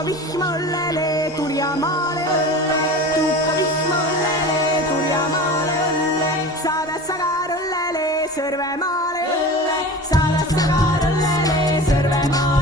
tukka vihma õllele, turjamaale õlle, tukka vihma õllele, turjamaale õlle, saadad sagar õllele, Sõrvemaale õlle, saadad sagar õllele, Sõrvemaale.